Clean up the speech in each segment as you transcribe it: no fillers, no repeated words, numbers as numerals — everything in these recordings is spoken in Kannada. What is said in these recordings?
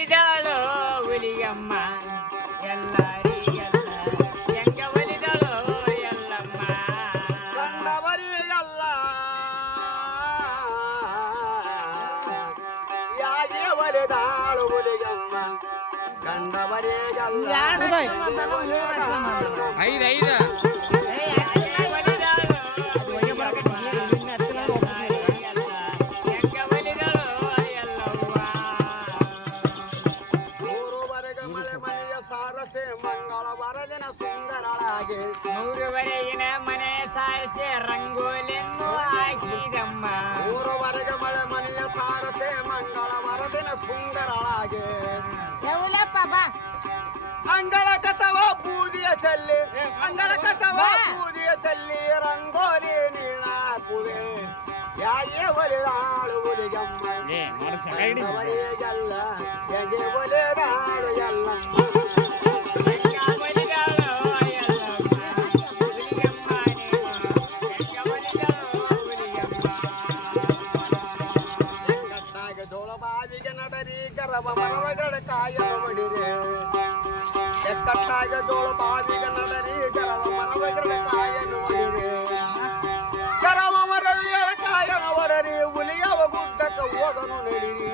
ಇದಾಳು ಹುಲಿಯಮ್ಮ ಎಲ್ಲರಿಗೆಲ್ಲ ಹೆಂಗ ಒಲಿದಳು ಎಲ್ಲಮ್ಮ ಕಂಡವರಿಗೆಲ್ಲ ಯಾಕೆ ಒಲಿದಾಳು ಹುಲಿಯಮ್ಮ ಕಂಡವರಿಗೆಲ್ಲ ಐದು ಸಾರಸೆ ಮಂಗಳವಾರ ದಿನ ಸುಂದರಳಾಗೆ ಮೂರುವರೆಗಿನ ಮನೆ ಸಾರಿಸಿ ರಂಗೋಲಿಯನ್ನು ಹಾಕಿದಮ್ಮ ಮೂರುವರೆಗೆ ಮನೆಯ ಸಾರಸೆ ಮಂಗಳವಾರ ದಿನ ಸುಂದರಳಾಗೆ ಅಂಗಳ ಕಥವ ಬೂದಿಯ ಚಲ್ಲಿ ಅಂಗಳ ಕಥವ ಬೂದಿಯ ಚಲ್ಲಿ ರಂಗೋಲಿ ನೀನಾಕುವೆ ಯಾಯೇ ಒಲಿದಾಳು ಒಲಿಗಮ್ಮ ಕಂಡವರಿಗೆಲ್ಲ ಹೇಗೆ ಒಲಿದಾಳು ಎಲ್ಲ ಗರವ ಮರವಗಡ ಕಾಯ ಹೊಡಿರೆ ಎಕ್ಕಟ್ಟಾಗ ಜೋಳ ಬಾವಿಗ ನಡರಿ ಗರವ ಮರವಗಡ ಕಾಯನು ಹೊಡಿರೆ ಗರವ ಮರವಗಡ ಕಾಯನ ಹೊಡರಿ ಹುಲಿಯವ ಗುದ್ದಕ್ಕೆ ಹೋಗನು ನಡಿರಿ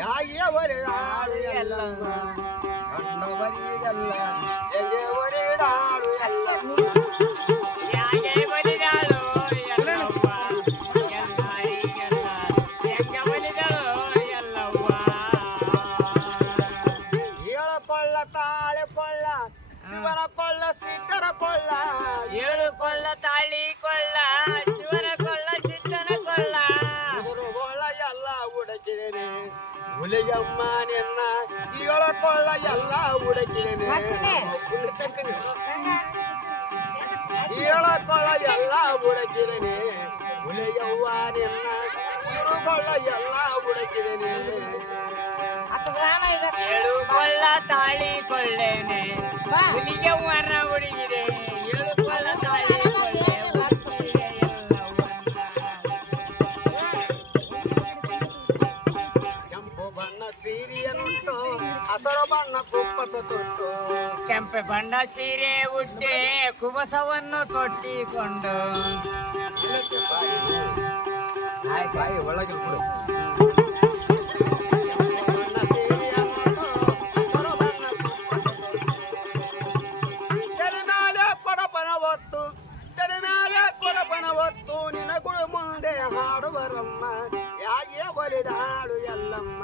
ಯಾಯೇ ಒಲಿದಾಳು ಎಲ್ಲಮ್ಮ ಕಂಡವರಿಗೆಲ್ಲ ಹೇಗೆ ಒಲಿದಾಳು ಎಲ್ಲ ಶಿವನ ಕೊಳ್ಳ ಸಿದ್ಧರ ಕೊಳ್ಳ ಏಳು ಕೊಳ್ಳ ತಾಳಿ ಕೊಳ್ಳ ಶಿವನ ಕೊಳ್ಳ ಸಿದ್ಧನ ಕೊಳ್ಳ ಕೊಳ್ಳ ಎಲ್ಲ ಹುಡುಕಿದೇನೆ ಹುಲಿಯಮ್ಮ ನಿನ್ನ ಏಳು ಕೊಳ್ಳ ಎಲ್ಲ ಹುಡುಕಿದೇನೆ ಏಳು ಕೊಳ್ಳ ಎಲ್ಲ ಹುಡುಕಿದೇನೆ ಹುಲಿಯವ್ವ ನಿನ್ನ ಕೊಳ್ಳ ಎಲ್ಲ ಹುಡುಕಿದೇನೆ ಏಳು ಕೊಳ್ಳ ತಾಳಿ ಕೊಳ್ಳೇನೆ ಹುಲಿಗೆ ವರ ಹುಡುಗಿದೆ ಏಳು ಕೊಳ್ಳ ತಾಳಿ ಕೆಂಪು ಬಣ್ಣ ಸೀರೆಯನ್ನುಂಟು ಹಸರು ಬಣ್ಣ ಕುಪ್ಪಸ ತೊಟ್ಟು ಕೆಂಪೆ ಬಣ್ಣ ಸೀರೆ ಉಟ್ಟೆ ಕುಬಸವನ್ನು ತೊಟ್ಟಿಕೊಂಡು ಒಳಗೆ ಹಾಡುವರಮ್ಮ ಯಾಗೆ ಒಲಿದಾಳು ಎಲ್ಲಮ್ಮ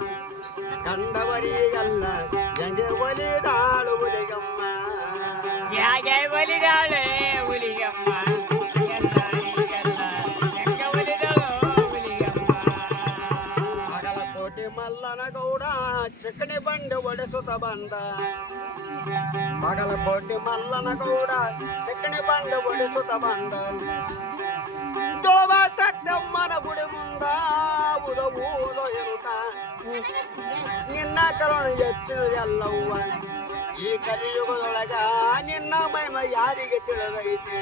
ಕಂಡವರಿಗೆಲ್ಲ ಹೆಂಗೆ ಒಲಿದಾಳು ಹುಲಿಗಮ್ಮ ಯಾಗೆ ಒಲಿದಾಳೆ ಹುಲಿಗಮ್ಮ ಕೋಟೆ ಮಲ್ಲನ ಗೌಡ ಚಕಣಿ ಬಂಡೆ ಒಡೆಸುತ್ತ ಬಂದ ಕೋಟೆ ಮಲ್ಲನ ಗೌಡ ಚಕಣಿ ಬಂಡೆ ಒಡೆಸುತ್ತ ಬಂದ ಜೋಳ ಸತ್ತಮ್ಮನ ಗುಡಿ ಮುಂದ ಊದೋ ಇರುತ್ತ ನಿನ್ನ ಕರುಣ ಹೆಚ್ಚಿನ ಎಲ್ಲವ್ವ ಈ ಕಲಿಯುಗದೊಳಗ ನಿನ್ನ ಮಹಿಮ ಯಾರಿಗೆ ತಿಳಿದೈತಿ